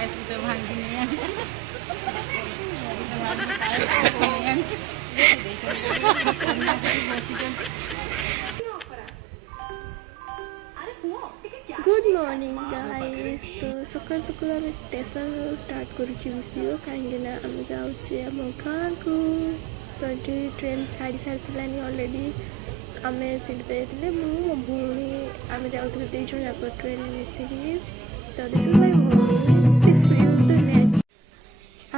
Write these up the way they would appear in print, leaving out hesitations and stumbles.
ପାଏସ ଗୋଟେ ଭାଙ୍ଗି ନେଇ ଆଣିଛି गुड मॉर्निंग गाइस। तो सकाल सकाल आम स्टेशन स्टार्ट करूँ कहीं आम जाऊे आम गाँ को। तो ये ट्रेन छाड़ी सारी अलरेडी आम सीट पे मो भौणी आम जाऊँ दीज जाक ट्रेन मिसिकी। तो दिस इज माय भौणी सी फील द नेच।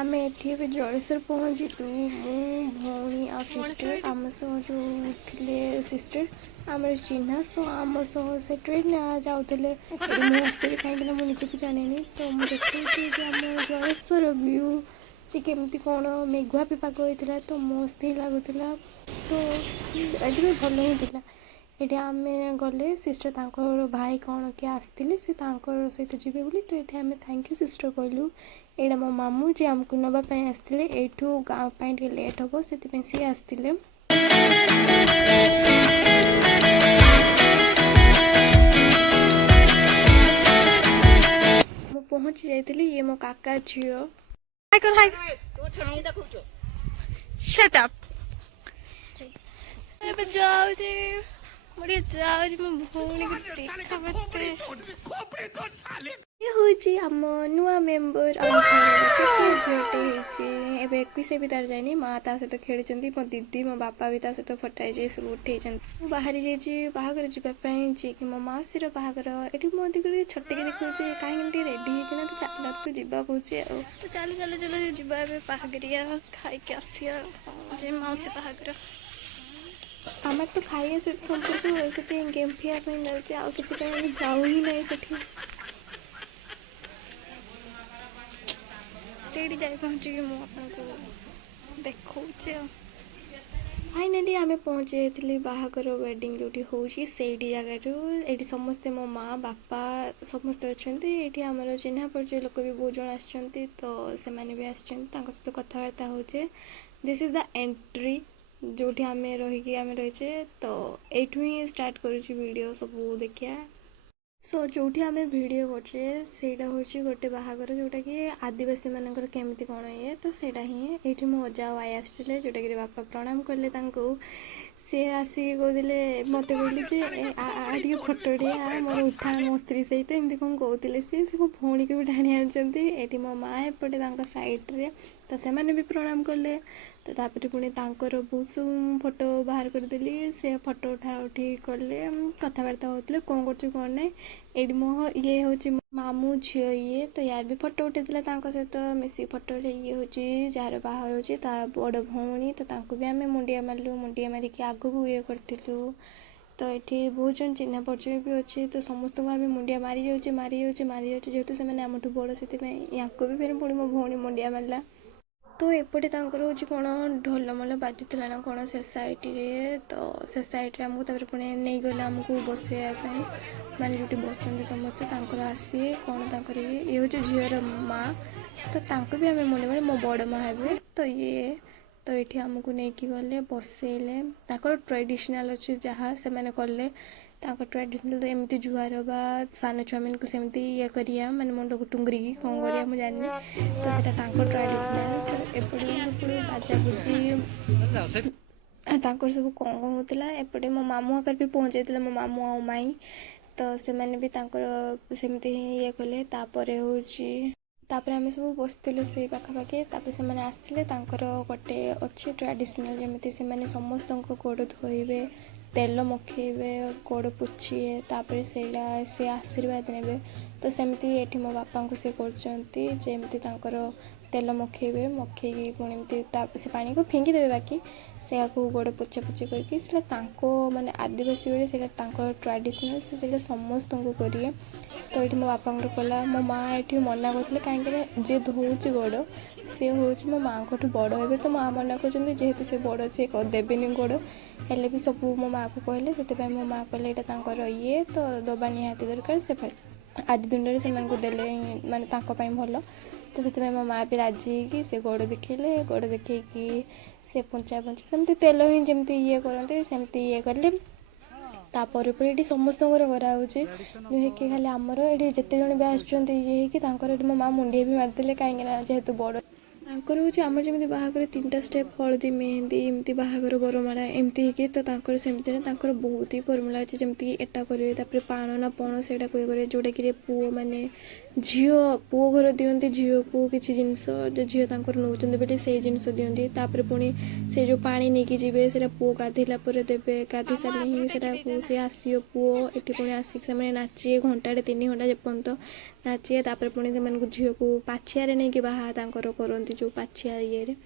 आम एटी जलेश्वर पहुँचलु मु भौणी आ सिस्टर आम सह जो थे सिस्टर आम चिन्हा। सो आम सह से ट्रेन जाऊे मुझे कहीं मुझे भी जानी। तो मुझे देखी आम जलेश्वर व्यू जे केमती कौन मेघुआ भी पाग होता तो मस्त ही लगुला। तो ये भल ही था। ये आम गले सिस्टर तांकर भाई कौन किए आसते से सहित जी बोली। तो ये आम थैंक यू सिस्टर कहलु। यहाँ मो मामू जी आमको नापी आसते यू गाँव लेट हम से सी आसते। मु पहुँची जाइली ये मो काका झील शट अप मो भौणी ये हूँ आम नुआ मेम्बर झीटे 21 भी तार जाए माँ ता सहित खेलुँच मो दीदी मो बापा भी ता सहित फटाई सब उठे बाहरी जाइए बाहागर जावाई जी कि मो मौसीर बाहागर ये मो दिखे छटिके देखा कहीं रेडी होना तो चल तो जावा कहे तो चल चल चल जावा बाहागरिया खाई आसिया मौसी बाहागर आम तो खाई सब से गेम खेलने जाऊँचे आ कि जाऊ ही ना से जाए पहुँचिकी मुझे देखा फाइनाली आम पहुँची जाइए बाहागर वेडिंग जो हूँ से जगह ये समस्ते मो माँ बापा समस्ते अच्छा ये आमर चिन्हा परिचय लोक भी बहुत जन आसते। तो से भी आसत कथबार्ता होचे। दिस इज द एंट्री जो आम रहीकि आम रहीचे। तो यू ही स्टार्ट करुँची वीडियो सब देखिया। सो जो आम वीडियो करछे हूँ गोटे बाहागर जोटा कि आदिवासी मानकर केमती कौन ये। तो सेटा ही ये मो अजा आई आसते जोटा कि बापा प्रणाम कले सी आसिक कहते मत कहली जे फटोटे आ मोर उठा मो स्त्री सहित एमती कौन कहते सी मो भौणी को भी टाणी आनी मो माँ एपटे सैड्रे। तो से भी प्रणाम कले। तो तापर पुणी बहुत सब फोटो बाहर करदेली से फोटो उठा उठी कले कथबार्ता होते कौन कर कौन ना ये मो ये हूँ मामू झी ये। तो यार भी फोटो उठे सहित मिसी फोटो ये हूँ जार बाहर हो बड़ भौणी। तो भी आम मुंडिया मारू मुंडिया मारिक आग को ये करूँ। तो ये बहुत जन चिन्ह परिचय भी अच्छे। तो समस्त को आम मुंडिया मारी जाऊे जेहेतु से आमठू बड़ से या भी फिर पुणी मो भौणी मुंडिया मारला। तो एपटे हूँ कौन ढोलमल बाजुला ना कौन सोसाइटी रे। तो सोसाइटी आमको पुणी नहीं गला आमको बसवाई माने जो बसते समस्ते आसी कौन ये हूँ झीर माँ। तो भी आम मुंडे मो बड़ माँ हे। तो ये तो ये आमको नहीं गले बसैले ट्रेडिशनल अच्छे जहाँ से कले ट्रेडिशनल एमती जुआर बा सान छुआ मान को सेमती ये करिया माने मुंड को टुंगरी कौन करिया मुझे जानी। तो सेटा ट्रेडिशनल। तो एपटे सब बाजा बुझी सब कौन कौन होता एपटे मो मामू आकर भी पहुँचे मो मामू आ माई। तो से मैंने भी सेमती ही ये कले। तापर आम सब बसलु से पाखापाखि से आसते गोटे अच्छे ट्रेडिशनल जमी से समस्त गोड़ धोइबे तेल मखेबे गोड़ पोछिए तापर से आशीर्वाद ने। तो सेमती ये मो बापा को सी कर तेल मखेबे मखेकी पुणी से पानी को फिंगी देवे बाकी से गोड़ पोछा पोछी करके माने आदिवासी बेले से ट्रेडिशनल से समस्त को करिए। तो ये मो बापा कला मो माँ ये मना करते कहीं जे धोच गोड़ सी हूँ मो माँ को बड़ हे। तो माँ मना कर जेहेतु से बड़ सी देवेनि गोड़ हेल्ले भी सब मो माँ को कहले से मो माँ कहले यहाँ ये तो दबा निहाती दरकार से आदि दिन से देले माने भल। तो से मो माँ भी राजी कि से गोड़ देखले गोड़ देखी से पंचा पंचा सेमती तेल ही जमती ये करते सेमती ये कले। तापर पर ये समस्त कराऊँगी नुहे कि खाली आमर ये जिते जन भी आसुँच ये मो माँ मुंडिया भी मारिदे कहीं जेहेतु बड़ तांकर हूँ आम जमी बाहागर 3टा स्टेप हलदी मेहंदी एमती बाहागर बरमाला एमती ही तो सेमती ना बहुत ही फर्मुला अच्छे जमीक एटा करेंगे पाण ना पण से करेंगे जोटा कि पुओ मैंने झील पुओ घर दिखती झील को किसी जिनस झील नौकरी बोली से जिनस दिखती तापर पुणी से जो पानी नहीं जीवे से पुओ गाधेला देवे गाधे सारे ही से आसो पुओ ये पुणी आसिक से नाचे घंटा 3 घंटा जेपर्यंत नाचे तापर पुणी से झील को पाछिया नहीं कि बाहा करती जो पाछिया ये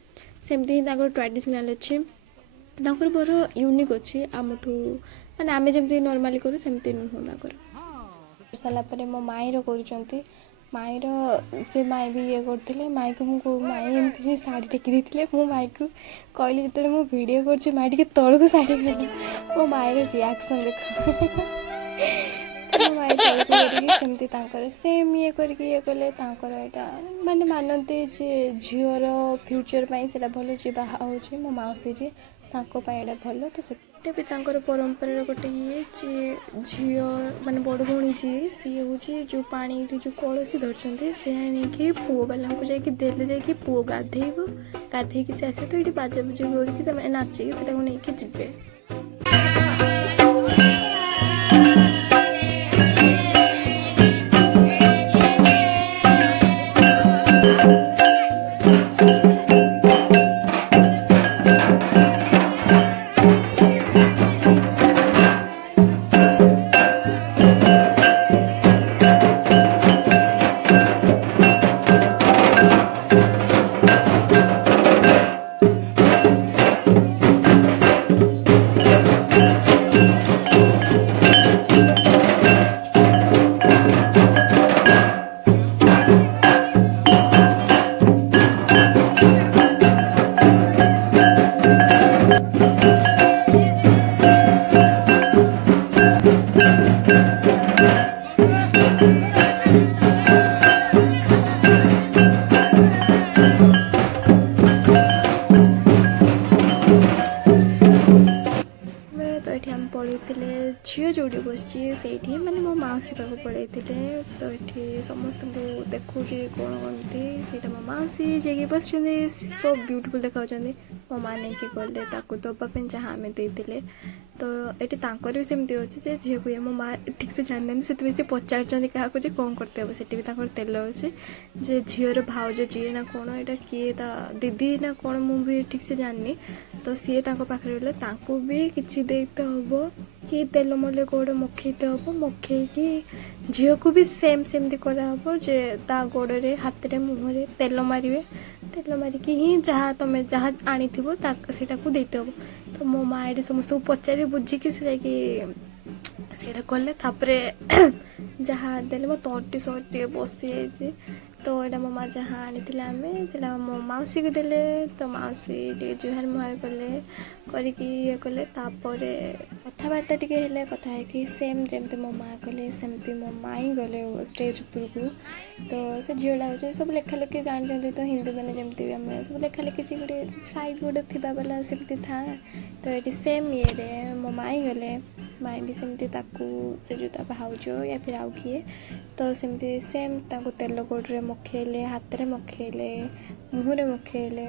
सेमती ही ट्रेडिशनल अच्छे बर यूनिक अच्छे आमठू मैंने आम जमी नॉर्मली करूँ सेमती नुह कर सारापर मो माईर कर माईर से माई भी ये करते माई को मुझे माई एमती शाढ़ी टेकी देते मो माई को कहली जो मुझे भिड कर माई टे तौक शाढ़ी देनी मो माईर रिएक्शन देख माई तौक सेमती सेम ये करके कले माने मानते जे झीवर फ्यूचर से भल जी बाहा हो मो मौसी जी भल तो से भी परंपरा गोटे ये झी माने बड़ भौणी जी सी हूँ जो पानी जो कलसी धरते से नहीं पुओ बाला को जाकि पुओ गाधेब गाधे से आसे तो ये बाजा बुजा करके नाचिकी से नहीं जीवे झील जोटी बस से मैंने मो मौसी पाक पड़े तो ये समस्त देखो कौन कमती से मो मौसी जे बस सब ब्यूटीफुल देखा मो माँ नहीं कि गले दवापी जहाँ आम देते तो ये भी सेमती अच्छे झील को मो माँ ठीक से जानी से पचार क्या कौन करते हे से तेल अच्छे जे झीर भाउज जी ना कौन यहाँ किए दीदी ना कौन मुझे ठीक से जाननी तो सी पाखे भी किसी देते हम कि तेल मले गोड़ मखेते हम मखेकी झील को भी सेम सेमती कराब जे ता गोड़े हाथ में मुहर तेल मारे तेल मारिकी ही जहाँ तुम जहाँ आनी से देते हम तो मो माँ ये समस्त पचारि बुझिकी से कले जहाँ देले मो तंटी सटी बसी तो यहाँ मो माँ जहाँ आनी आम से मो मौसी को देले तो मौसी जुहार मुहार कले करके कले कथबार्ता टे कथा है सेम जमती मो माँ कले सेमती मो माई गले स्टेज उपर को तो से झीलटा हो सब लेखा लेखि जानते तो हिंदू मैंने जमती आम सब लेखा लेखि गोटे साइड गोटे थी बाला सेमती था तो ये सेम ये मो माई गले माई भी सेमती से जो भाउज या फिर आउ किए तो सेमती सेम तेल गोड़े मखेले हाथ में मखेले मुहर मखेले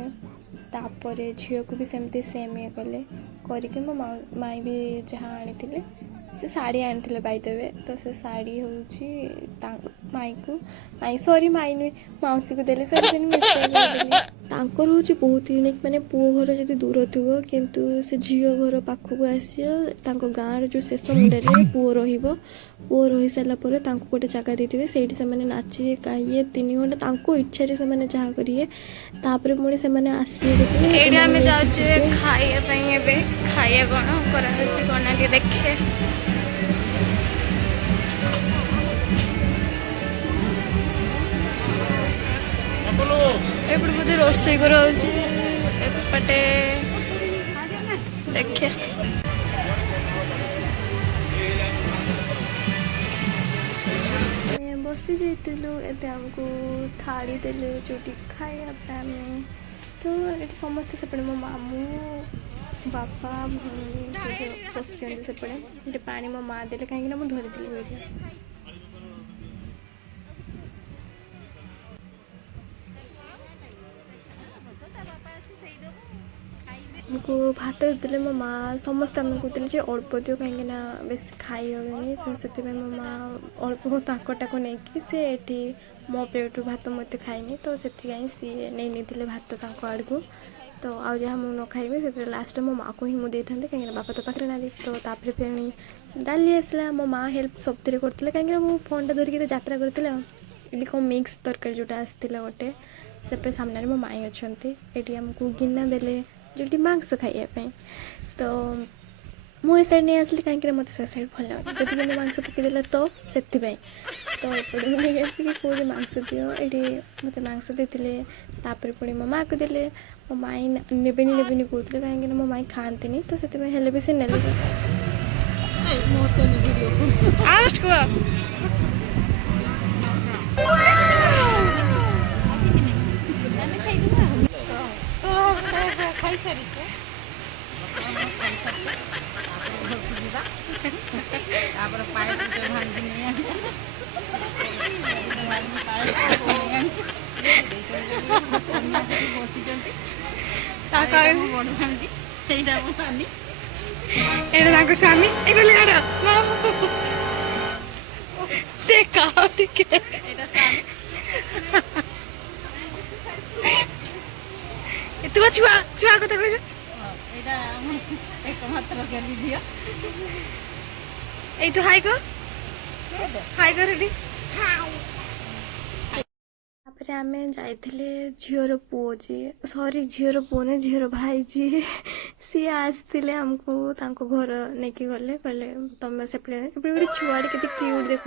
तापर झील को भी सेमती सेम ये कले करके मो माई भी जहाँ आनी से शाढ़ी आनी बाई देवे तो से शाढ़ी हूँ माई को माई सॉरी माई नुहे मौसी को देले सॉरी तांकर हूँ बहुत यूनिक माने पुओ घर जब दूर थी किंतु से झील घर पाखक आसो गाँव जो शेष मुंडे पुओ पुओ रही सारापर गोटे जगह देते से नाचे कहीं 3 घंटा इच्छा से जहाँ करेंगे तापर पुणी से आसिए खाइए कौन देखे एपटे बोधे रोसई करपटे देखे बसी जाइलु एबे हमको थाली देले जोटी खाइबा तो ये समस्ते सेपटे मो मामू ବାପା ଭଉଣୀ ବସିଛନ୍ତି ସେପଟେ। ଏଠି ପାଣି ମୋ ମା ଦେଲେ କାହିଁକିନା ମୁଁ ଧରିଥିଲି ଭିଡ଼ିଓ। ଆମକୁ ଭାତ ଦେଉଥିଲେ ମୋ ମା, ସମସ୍ତେ ଆମେ କହୁଥିଲେ ଯେ ଅଳ୍ପ ଦିଅ କାହିଁକିନା ବେଶୀ ଖାଇ ହେବନି, ସେଥିପାଇଁ ମୋ ମା ଅଳ୍ପ ତାଙ୍କଟାକୁ ନେଇକି ସେ ଏଠି ମୋ ପ୍ଲେଟ୍ରୁ ଭାତ ମୁଁ ଏତେ ଖାଇନି ତ ସେଥିପାଇଁ ସିଏ ନେଇଥିଲେ ଭାତ ତାଙ୍କ ଆଡ଼କୁ। ତ ଆଉ ଯାହା ମୁଁ ନ ଖାଇବି ସେଥିରେ ଲାଷ୍ଟରେ ମୋ ମାଆକୁ ହିଁ ମୁଁ ଦେଇଥାନ୍ତି କାହିଁକିନା ବାପା ତ ପାଖରେ ନାହାନ୍ତି। ତ ତାପରେ ପୁଣି ଡାଲି ଆସିଲା, ମୋ ମା ହେଲ୍ପ ସବୁଥିରେ କରୁଥିଲେ କାହିଁକିନା ମୁଁ ଫୋନ୍ଟା ଧରିକି ଯାତ୍ରା କରିଥିଲି। ଆଉ ଏଠି କ'ଣ ମିକ୍ସ ତରକାରୀ ଯେଉଁଟା ଆସିଥିଲା ଗୋଟେ, ସେପଟେ ସାମ୍ନାରେ ମୋ ମାଇଁ ଅଛନ୍ତି। ଏଠି ଆମକୁ ଗିନା ଦେଲେ ଯେଉଁଠି ମାଂସ ଖାଇବା ପାଇଁ। ତ ମୁଁ ଏ ସାଇଡ଼୍ ନେଇ ଆସିଲି କାହିଁକିନା ମୋତେ ସେ ସାଇଡ଼୍ ଭଲ ଲାଗୁନି, ଯଦି କିନ୍ତୁ ମାଂସ ପକାଇଦେଲା ତ ସେଥିପାଇଁ। ତ ଏପଟେ ମୁଁ ନେଇ ଆସିକି କହୁଛି ମାଂସ ଦିଅ, ଏଠି ମୋତେ ମାଂସ ଦେଇଥିଲେ। ତାପରେ ପୁଣି ମୋ ମାଆକୁ ଦେଲେ। ମୋ ମାଇଁ ନେବେନି କହୁଥିଲେ କାହିଁକିନା ମୋ ମାଇଁ ଖାଆନ୍ତିନି, ତ ସେଥିପାଇଁ ହେଲେ ବି ସେ ନେଲେ। ତାପରେ ପାଏସ ଭାଙ୍ଗି ନେଇ ଆଣିଛି ବସିଛନ୍ତି ସେଇଟା ମୋ ନାନୀ, ଏଇଟା ତାଙ୍କ ସ୍ୱାମୀ, ଦେଖ ଟିକେ ଏଇଟା ସ୍ୱାମୀ। ତୁ ଛୁଆ ଛୁଆ କଥା କହିଲୁ। ଏଇଟା ଏକମାତ୍ର ଗଲି ଝିଅ। ଏଇ ତୁ ହାଇ କର ଏଠି। ତାପରେ ଆମେ ଯାଇଥିଲେ ଝିଅର ପୁଅ ଯିଏ, ଝିଅର ପୁଅ ନା ଝିଅର ଭାଇ ଯିଏ, ସିଏ ଆସିଥିଲେ ଆମକୁ ତାଙ୍କ ଘର ନେଇକି ଗଲେ। କହିଲେ ତମେ ସେପଟେ ଗୋଟେ ଛୁଆଟେ କେତେ କ୍ୟୁଟ୍ ଦେଖ।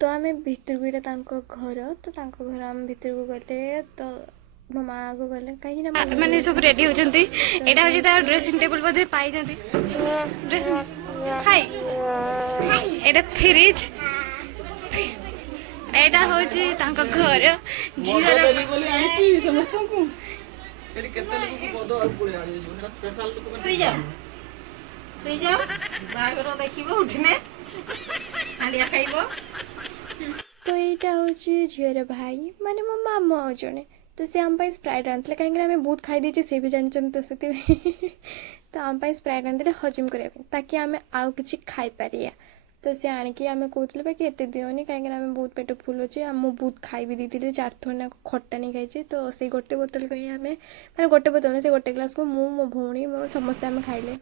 ତ ଆମେ ଭିତରକୁ, ଏଇଟା ତାଙ୍କ ଘର, ତ ତାଙ୍କ ଘର ଆମେ ଭିତରକୁ ଗଲେ। ତ ମୋ ମା ଆଗ ଗଲେ କାହିଁକିନା ମାନେ ସବୁ ରେଡି ହଉଛନ୍ତି। ଏଇଟା ହଉଛି ତାର ଡ୍ରେସିଂ ଟେବୁଲ, ବୋଧେ ପାଇଛନ୍ତି ଡ୍ରେସିଂ। ହାଇ, ଏଇଟା ଫ୍ରିଜ, ଏଇଟା ହଉଛି ତାଙ୍କ ଘର। ଝିଅର ଶୋଇଯାଅ ବାହାଘର ଦେଖିବ, ଉଠିନେ ହାଣ୍ଡିଆ ଖାଇବ। ତ ଏଇଟା ହଉଛି ଝିଅର ଭାଇ, ମାନେ ମୋ ମାମୁଁ ଆଉ ଜଣେ। ତ ସେ ଆମ ପାଇଁ ସ୍ପ୍ରାଇଟ୍ ଆଣିଥିଲେ କାହିଁକିନା ଆମେ ବହୁତ ଖାଇଦେଇଛେ, ସେ ବି ଜାଣିଛନ୍ତି। ତ ସେଥିପାଇଁ ତ ଆମ ପାଇଁ ସ୍ପ୍ରାଇଟ୍ ଆଣିଥିଲେ ହଜମ କରିବା ପାଇଁ, ତାକି ଆମେ ଆଉ କିଛି ଖାଇପାରିବା। ତ ସେ ଆଣିକି ଆମେ କହୁଥିଲେ ବାକି ଏତେ ଦିଅନି କାହିଁକିନା ଆମେ ବହୁତ ପେଟ ଫୁଲ୍ ଅଛି। ମୁଁ ବହୁତ ଖାଇବି ଦେଇଥିଲି, 4 ଥର ନା ଖଟା ନେଇ ଖାଇଛି। ତ ସେଇ ଗୋଟେ ବୋତଲ କହି ଆମେ, ମାନେ ଗୋଟେ ବୋତଲ ସେ ଗୋଟେ ଗ୍ଲାସ୍କୁ ମୁଁ, ମୋ ଭଉଣୀ, ସମସ୍ତେ ଆମେ ଖାଇଲେ।